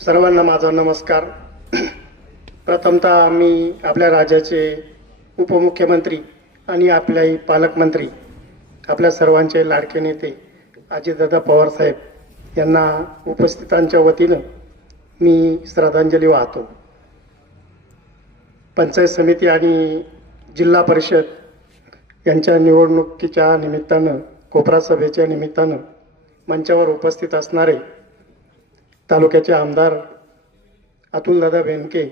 सर्वांना माझा नमस्कार। प्रथमतः मी आपल्या राज्याचे उपमुख्यमंत्री आणि आपले पालकमंत्री, आपल्या सर्वांचे लाडके नेते अजितदादा पवार साहेब यांना उपस्थितांच्या वतीनं मी श्रद्धांजली वाहतो। पंचायत समिती आणि जिल्हा परिषद यांच्या निवडणुकीच्या निमित्तानं, कोपरा सभेच्या निमित्तानं मंचावर उपस्थित असणारे तालुक्याचे आमदार अतुलदादा बेनके,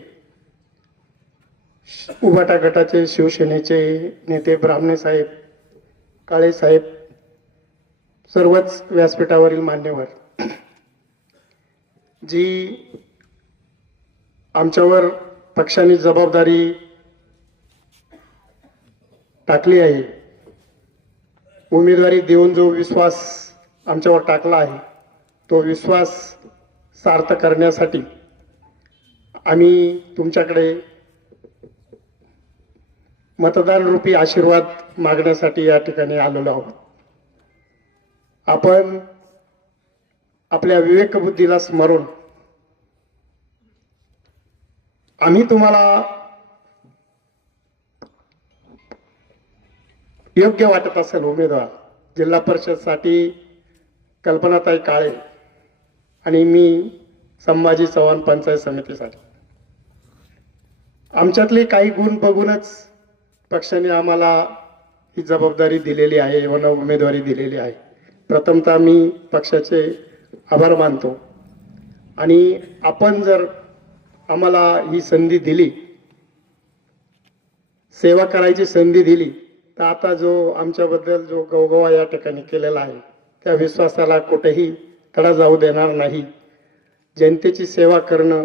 उबाटा गटाचे शिवसेनेचे नेते ब्राह्मणे साहेब, काळे साहेब, सर्वच व्यासपीठावरील मान्यवर, जी आमच्यावर पक्षाने जबाबदारी टाकली आहे, उमेदवारी देऊन जो विश्वास आमच्यावर टाकला आहे, तो विश्वास सार्थ करण्यासाठी आम्ही तुमच्याकडे मतदान रूपी आशीर्वाद मागण्यासाठी या ठिकाणी आलेलो आहोत। आपण आपल्या विवेकबुद्धीला स्मरून आम्ही तुम्हाला योग्य वाटत असेल उमेदवार, जिल्हा परिषदसाठी कल्पनाताई काळे आणि मी संभाजी चव्हाण पंचायत समितीसाठी, आमच्यातले काही गुण बघूनच पक्षाने आम्हाला ही जबाबदारी दिलेली आहे व उमेदवारी दिलेली आहे। प्रथमतः मी पक्षाचे आभार मानतो आणि आपण जर आम्हाला ही संधी दिली, सेवा करायची संधी दिली, तर आता जो आमच्याबद्दल जो गवगवा या ठिकाणी केलेला आहे त्या विश्वासाला कुठेही तडा जाऊ देणार नाही। जनतेची सेवा करणं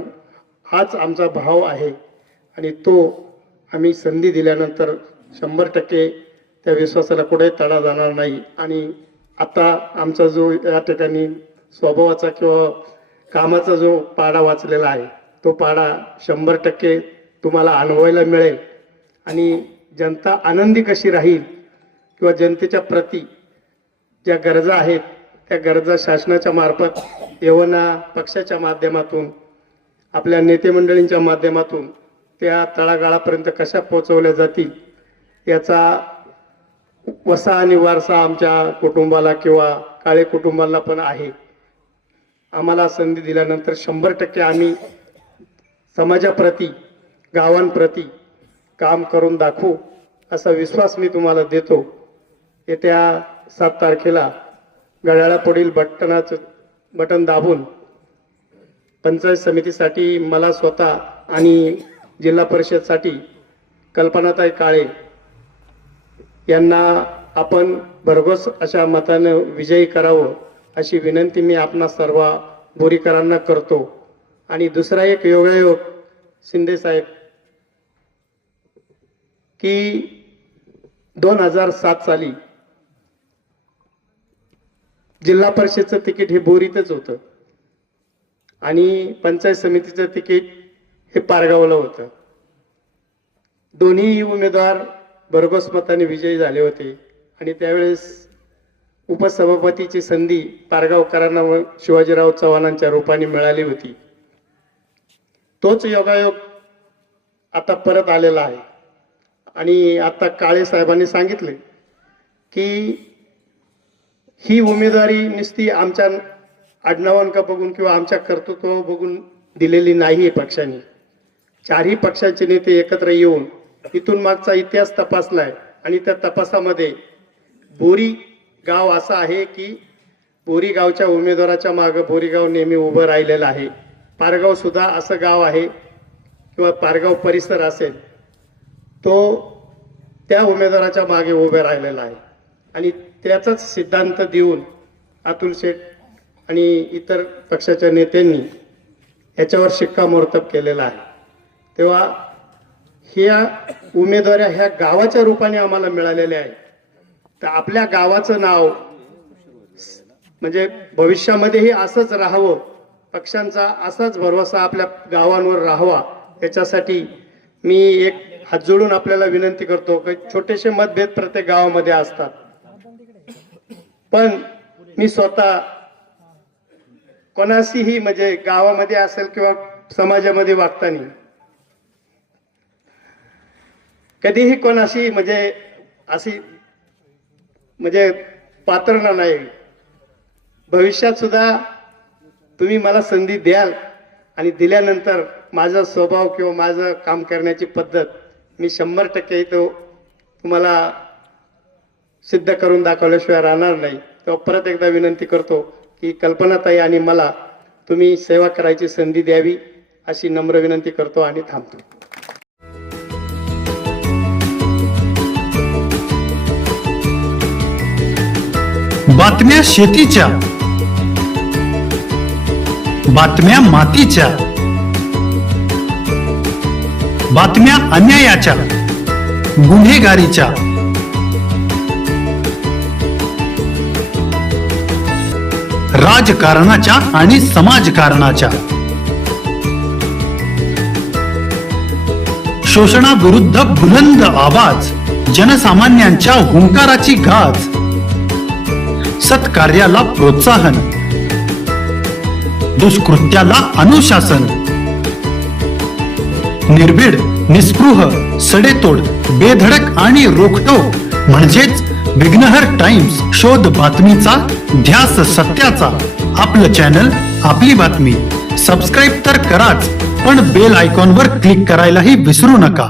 हाच आमचा भाव आहे आणि तो आम्ही संधी दिल्यानंतर 100% त्या विश्वासाला कुठे तडा जाणार नाही। आणि आता आमचा जो या ठिकाणी स्वभावाचा किंवा कामाचा जो पाडा वाचलेला आहे, तो पाडा 100% तुम्हाला अनुभवायला मिळेल आणि जनता आनंदी कशी राहील किंवा जनतेच्या प्रती ज्या गरजा आहेत त्या गरजा शासनाच्या मार्फत येवना पक्षाच्या माध्यमातून, आपल्या नेते मंडळींच्या माध्यमातून त्या तळागाळापर्यंत कशा पोहोचवल्या जातील याचा वसा आणि वारसा आमच्या कुटुंबाला किंवा काळे कुटुंबाला पण आहे। आम्हाला संधी दिल्यानंतर 100% आम्ही समाजाप्रती, गावांप्रती काम करून दाखवू असा विश्वास मी तुम्हाला देतो। येत्या 7 तारखेला घड्याळापुढील बटन दाबून पंचायत समितीसाठी मला स्वतः आणि जिल्हा परिषदसाठी कल्पनाताई काळे यांना आपण भरघोस अशा मताने विजयी करावं अशी विनंती मी आपणा सर्व बोरीकरांना करतो। आणि दुसरा एक योगायोग शिंदे साहेब की 2007 साली जिल्हा परिषदचं तिकीट हे बोरीतच होतं आणि पंचायत समितीचं तिकीट हे पारगावला होतं। दोन्ही उमेदवार भरघोस मताने विजयी झाले होते आणि त्यावेळेस उपसभापतीची संधी पारगावकरांना व शिवाजीराव चव्हाणांच्या रूपाने मिळाली होती। तोच योगायोग आता परत आलेला आहे आणि आता काळे साहेबांनी सांगितले की ही उमेदवारी नुसती आमच्या आडनावांका बघून किंवा आमच्या कर्तृत्व बघून दिलेली नाही पक्षाने। चारही पक्षाचे नेते एकत्र येऊन इथून मागचा इतिहास तपासलाय आणि त्या तपासामध्ये बोरी गाव असं आहे की बोरी गावच्या उमेदवाराच्या मागे बोरी गाव नेहमी उभं राहिलेलं आहे। पारगाव सुद्धा असं गाव आहे किंवा पारगाव परिसर असेल तो त्या उमेदवाराच्या मागे उभे राहिलेला आहे आणि त्याचाच सिद्धांत देऊन अतुल शेठ आणि इतर पक्षाच्या नेत्यांनी याच्यावर शिक्कामोर्तब केलेला आहे। तेव्हा ह्या उमेदवाऱ्या ह्या गावाच्या रूपाने आम्हाला मिळालेल्या आहेत, तर आपल्या गावाचं नाव म्हणजे भविष्यामध्येही असंच राहावं, पक्षांचा असाच भरवसा आपल्या गावांवर राहावा, याच्यासाठी मी एक हात जोडून आपल्याला विनंती करतो की छोटेसे मतभेद प्रत्येक गावामध्ये असतात, पण मी स्वतः कोणाशीही म्हणजे गावामध्ये असेल किंवा समाजामध्ये वागताना कधीही कोणाशी म्हणजे अशी म्हणजे पात्र नाही. भविष्यात सुद्धा तुम्ही मला संधी द्याल आणि दिल्यानंतर माझा स्वभाव किंवा माझं काम करण्याची पद्धत मी 100% तो तुम्हाला सिद्ध करून दाखवल्याशिवाय राहणार नाही. तेव्हा परत एकदा विनंती करतो की कल्पनाताई आणि मला तुम्ही सेवा करायची संधी द्यावी अशी नम्र विनंती करतो आणि थांबतो. बातम्या शेतीच्या, बातम्या मातीच्या, बातम्या अन्यायाच्या, गुन्हेगारीच्या, राजकारणाच्या आणि समाजकारणाच्या, शोषणाविरुद्ध बुलंद आवाज, जनसामान्यांच्या हुंकाराची गाज, सत्कार्याला प्रोत्साहन, दुष्कृत्याला अनुशासन, निर्भीड, निस्पृह, सडेतोड, बेधडक आणि रोखठोक म्हणजेच विघ्नहर टाइम्स. शोध बातमीचा, ध्यास सत्याचा. आपलं चॅनल, आपली बातमी. सबस्क्राईब तर कराच, पण बेल आयकॉनवर क्लिक करायलाही विसरू नका.